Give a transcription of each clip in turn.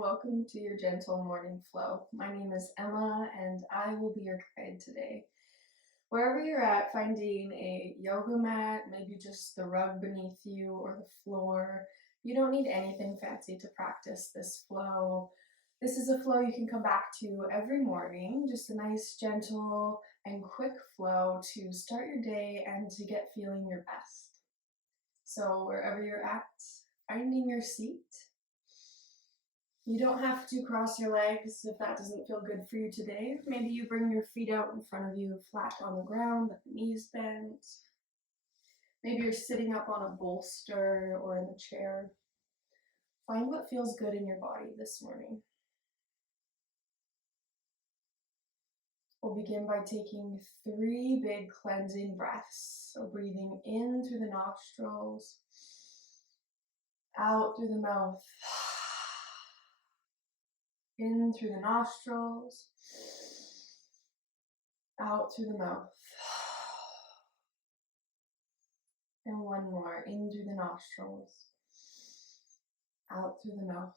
welcome to your gentle morning flow. My name is Emma and I will be your guide today. Wherever you're at, finding a yoga mat, maybe just the rug beneath you or the floor. You don't need anything fancy to practice this flow. This is a flow you can come back to every morning, just a nice, gentle, and quick flow to start your day and to get feeling your best. So wherever you're at, finding your seat. You don't have to cross your legs if that doesn't feel good for you today. Maybe you bring your feet out in front of you, flat on the ground, with the knees bent. Maybe you're sitting up on a bolster or in a chair. Find what feels good in your body this morning. We'll begin by taking 3 big cleansing breaths. So breathing in through the nostrils, out through the mouth. In through the nostrils, out through the mouth. And one more, in through the nostrils, out through the mouth.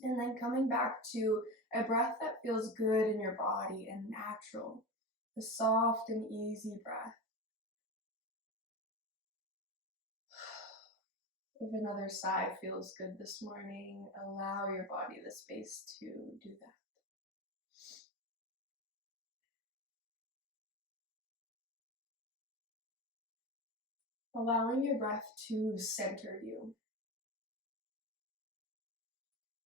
And then coming back to a breath that feels good in your body and natural, a soft and easy breath. If another sigh feels good this morning, allow your body the space to do that. Allowing your breath to center you.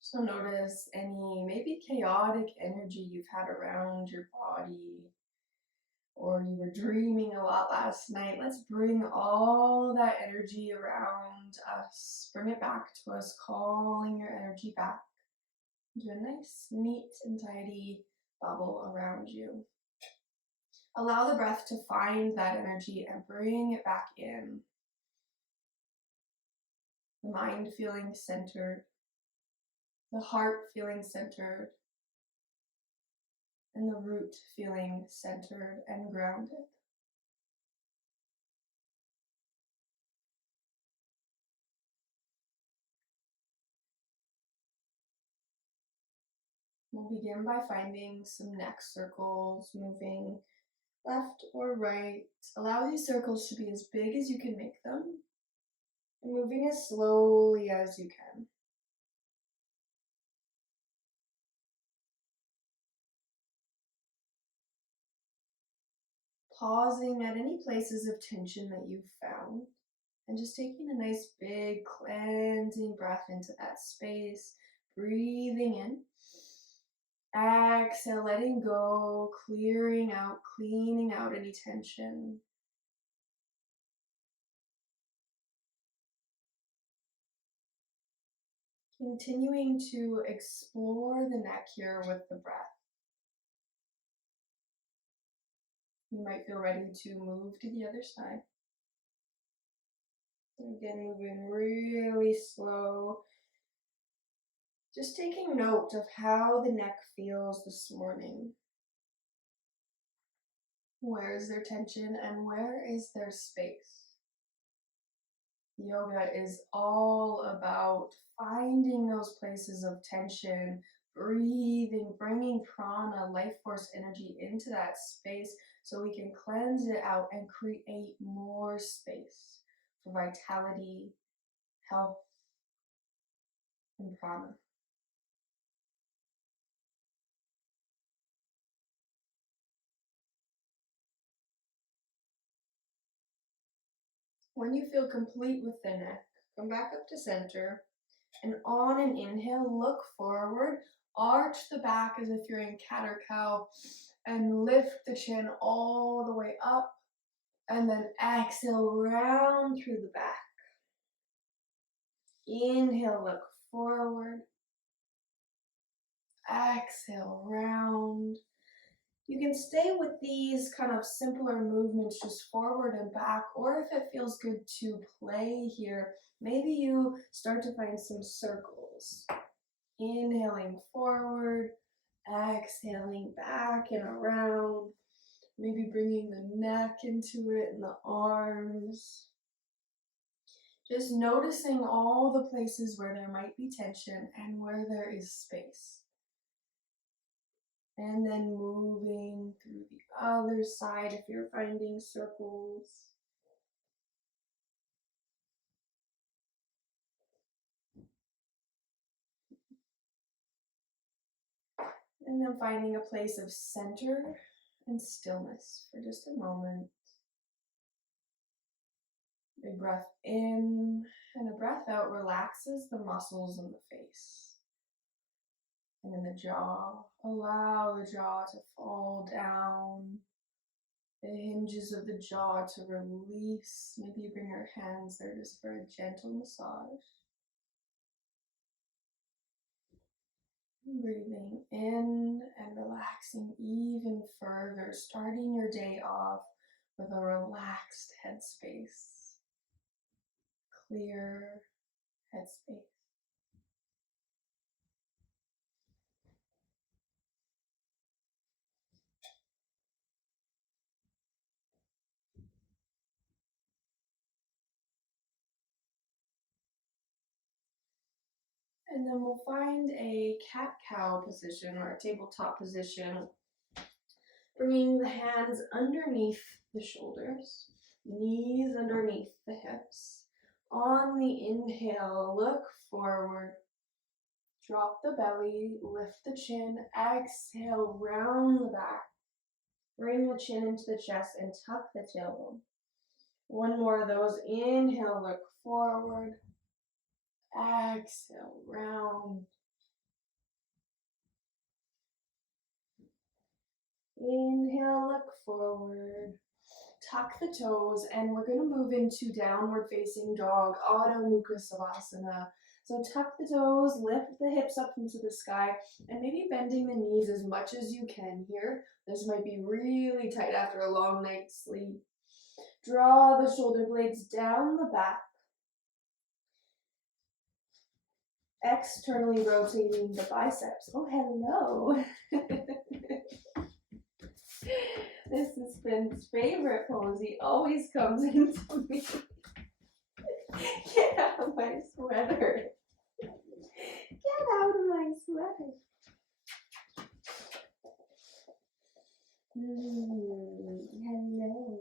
So notice any maybe chaotic energy you've had around your body, or you were dreaming a lot last night. Let's bring all that energy around us. Bring it back to us, calling your energy back into a nice, neat and tidy bubble around you. Allow the breath to find that energy and bring it back in. The mind feeling centered, the heart feeling centered, and the root feeling centered and grounded. We'll begin by finding some neck circles, moving left or right. Allow these circles to be as big as you can make them, and moving as slowly as you can. Pausing at any places of tension that you've found, and just taking a nice big cleansing breath into that space, breathing in. Exhale, letting go, clearing out, cleaning out any tension. Continuing to explore the neck here with the breath. You might feel ready to move to the other side. Again, moving really slow. Just taking note of how the neck feels this morning. Where is there tension and where is there space? Yoga is all about finding those places of tension, breathing, bringing prana, life force energy into that space so we can cleanse it out and create more space for vitality, health, and prana. When you feel complete with the neck, come back up to center, and on an inhale, look forward, arch the back as if you're in cat or cow, and lift the chin all the way up, and then exhale, round through the back. Inhale, look forward. Exhale, round. You can stay with these kind of simpler movements just forward and back, or if it feels good to play here, maybe you start to find some circles. Inhaling forward, exhaling back and around, maybe bringing the neck into it and the arms. Just noticing all the places where there might be tension and where there is space. And then moving through the other side if you're finding circles. And then finding a place of center and stillness for just a moment. A breath in and a breath out relaxes the muscles in the face. And in the jaw, allow the jaw to fall down. The hinges of the jaw to release. Maybe you bring your hands there just for a gentle massage. Breathing in and relaxing even further, starting your day off with a relaxed headspace, clear headspace. And then we'll find a cat-cow position or a tabletop position, bringing the hands underneath the shoulders, knees underneath the hips. On the inhale, look forward, drop the belly, lift the chin, exhale, round the back, bring the chin into the chest and tuck the tailbone. One more of those, inhale, look forward, exhale, round. Inhale, look forward, tuck the toes, and we're going to move into downward facing dog, Adho Mukha Savasana. So tuck the toes, lift the hips up into the sky, and maybe bending the knees as much as you can here. This might be really tight after a long night's sleep. Draw the shoulder blades down the back, externally rotating the biceps. Oh, hello. This is Finn's favorite pose. He always comes into me. Get out of my sweater. Get out of my sweater. Hello.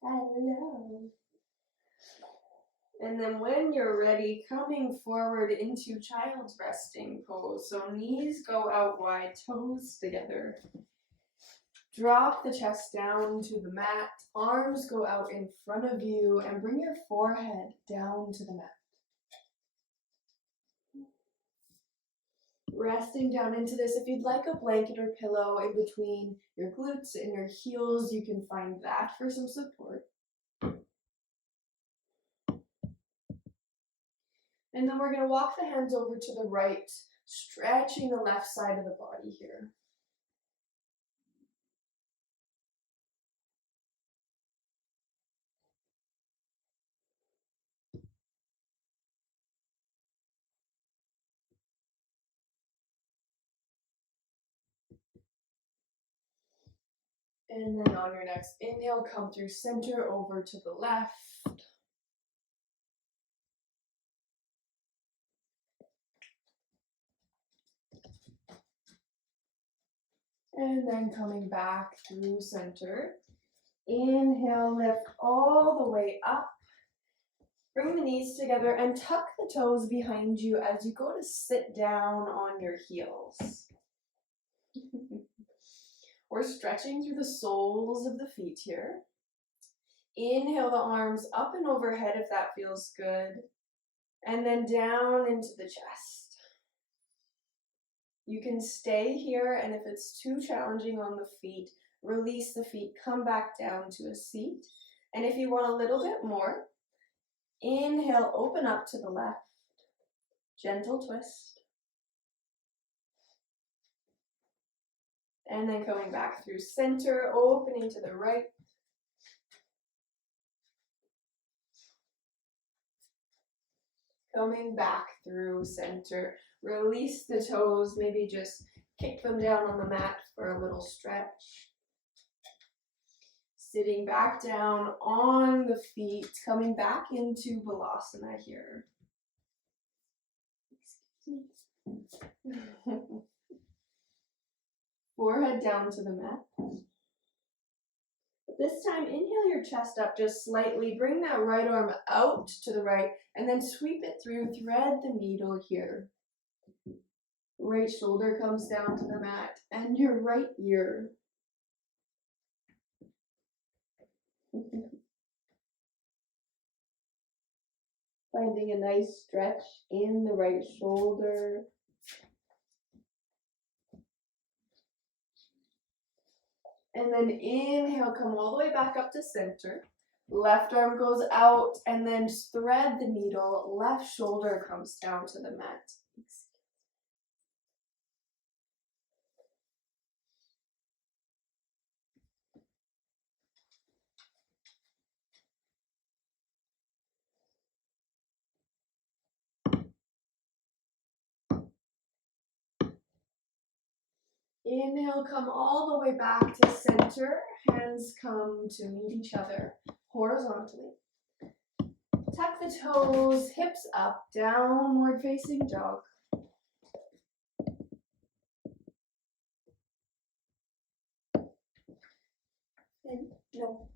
Hello. And then when you're ready, coming forward into child's resting pose. So knees go out wide, toes together. Drop the chest down to the mat, arms go out in front of you, and bring your forehead down to the mat. Resting down into this, if you'd like a blanket or pillow in between your glutes and your heels, you can find that for some support. And then we're going to walk the hands over to the right, stretching the left side of the body here. And then on your next inhale, come through center over to the left. And then coming back through center. Inhale, lift all the way up. Bring the knees together and tuck the toes behind you as you go to sit down on your heels. We're stretching through the soles of the feet here. Inhale the arms up and overhead if that feels good. And then down into the chest. You can stay here, and if it's too challenging on the feet, release the feet, come back down to a seat. And if you want a little bit more, inhale, open up to the left. Gentle twist. And then coming back through center, opening to the right. Coming back through center. Release the toes, maybe just kick them down on the mat for a little stretch. Sitting back down on the feet, coming back into Balasana here. Forehead down to the mat. This time, inhale your chest up just slightly. Bring that right arm out to the right and then sweep it through. Thread the needle here. Right shoulder comes down to the mat and your right ear. Finding a nice stretch in the right shoulder. And then inhale, come all the way back up to center. Left arm goes out and then thread the needle. Left shoulder comes down to the mat. Inhale, come all the way back to center. Hands come to meet each other horizontally. Tuck the toes, hips up, downward facing dog. And no.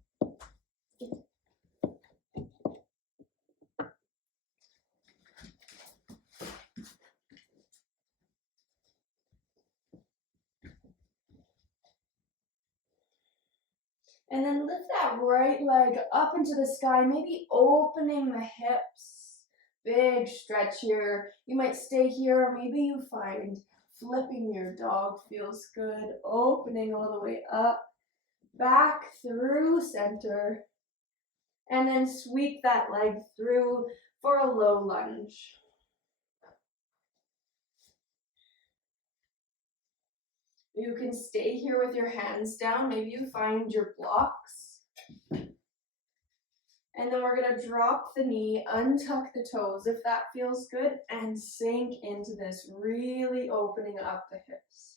And then lift that right leg up into the sky, maybe opening the hips. Big stretch here. You might stay here, or maybe you find flipping your dog feels good. Opening all the way up, back through center. And then sweep that leg through for a low lunge. You can stay here with your hands down. Maybe you find your blocks. And then we're gonna drop the knee, untuck the toes if that feels good, and sink into this, really opening up the hips.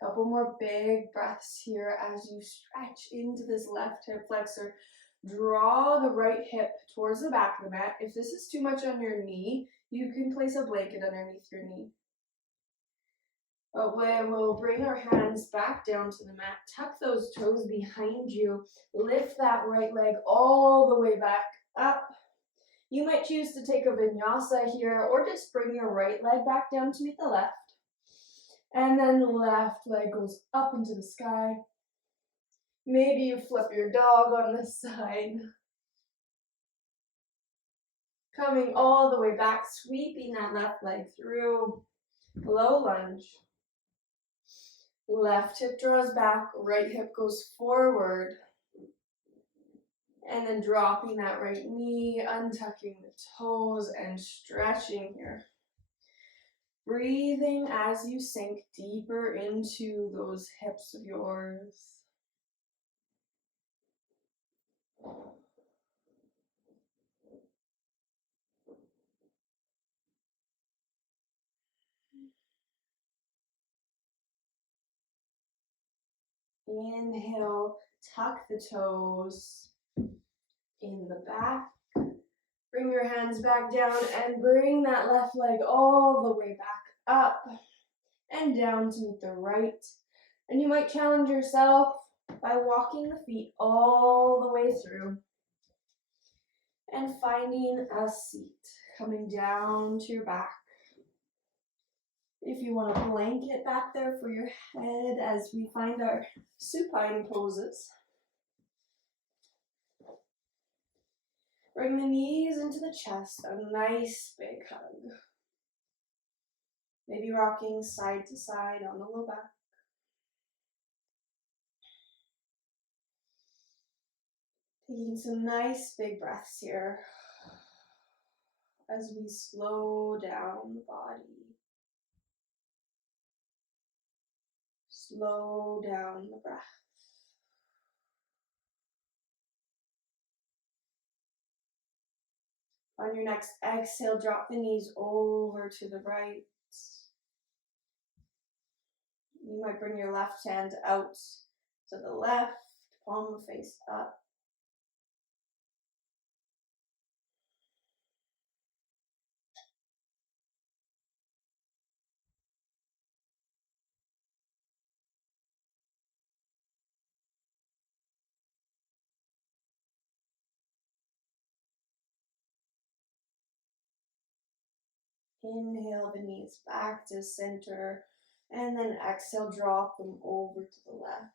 Couple more big breaths here as you stretch into this left hip flexor. Draw the right hip towards the back of the mat. If this is too much on your knee, you can place a blanket underneath your knee. But we'll bring our hands back down to the mat. Tuck those toes behind you. Lift that right leg all the way back up. You might choose to take a vinyasa here, or just bring your right leg back down to meet the left. And then the left leg goes up into the sky. Maybe you flip your dog on this side. Coming all the way back, sweeping that left leg through. Low lunge. Left hip draws back, right hip goes forward. And then dropping that right knee, untucking the toes and stretching here. Breathing as you sink deeper into those hips of yours. Inhale, tuck the toes in the back. Bring your hands back down and bring that left leg all the way back up and down to meet the right. And you might challenge yourself by walking the feet all the way through and finding a seat, coming down to your back. If you want a blanket back there for your head as we find our supine poses. Bring the knees into the chest, a nice big hug. Maybe rocking side to side on the low back. Taking some nice big breaths here as we slow down the body. Slow down the breath. On your next exhale, drop the knees over to the right. You might bring your left hand out to the left, palm face up. Inhale the knees back to center, and then exhale, drop them over to the left.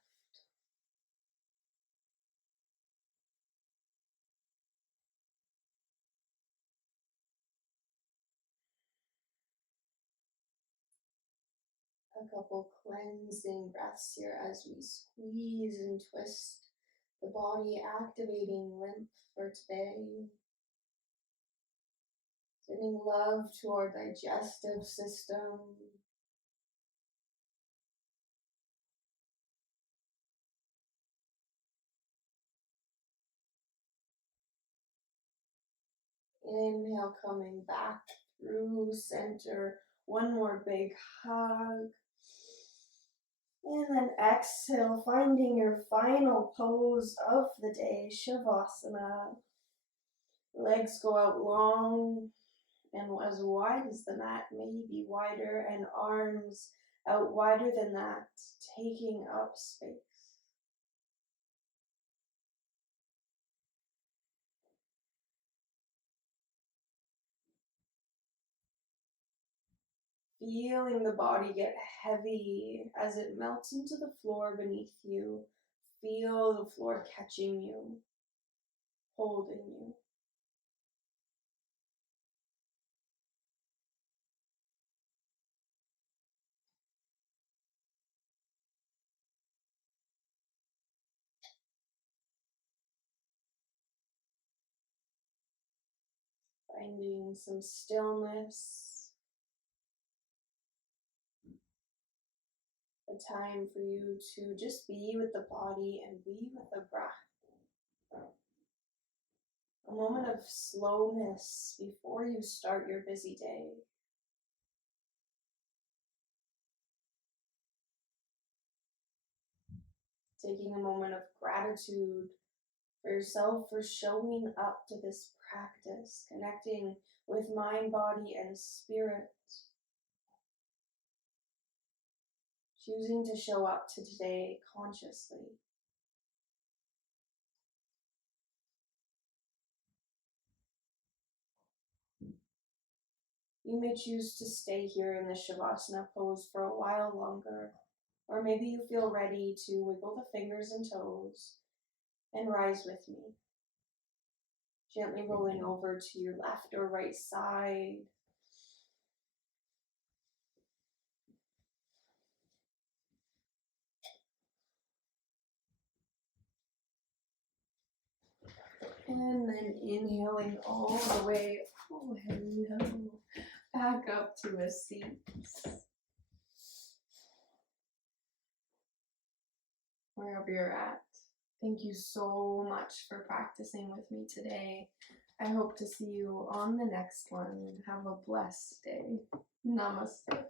A couple cleansing breaths here as we squeeze and twist the body, activating lymph for today. Sending love to our digestive system. Inhale, coming back through center. One more big hug. And then exhale, finding your final pose of the day, Shavasana. Legs go out long and as wide as the mat, maybe wider, and arms out wider than that, taking up space. Feeling the body get heavy as it melts into the floor beneath you. Feel the floor catching you, holding you. Finding some stillness. A time for you to just be with the body and be with the breath. A moment of slowness before you start your busy day. Taking a moment of gratitude for yourself for showing up to this practice, connecting with mind, body, and spirit. Choosing to show up to today consciously. You may choose to stay here in the Shavasana pose for a while longer, or maybe you feel ready to wiggle the fingers and toes and rise with me. Gently rolling over to your left or right side. And then inhaling all the way, oh hello, back up to a seat. Wherever you're at. Thank you so much for practicing with me today. I hope to see you on the next one. Have a blessed day. Namaste.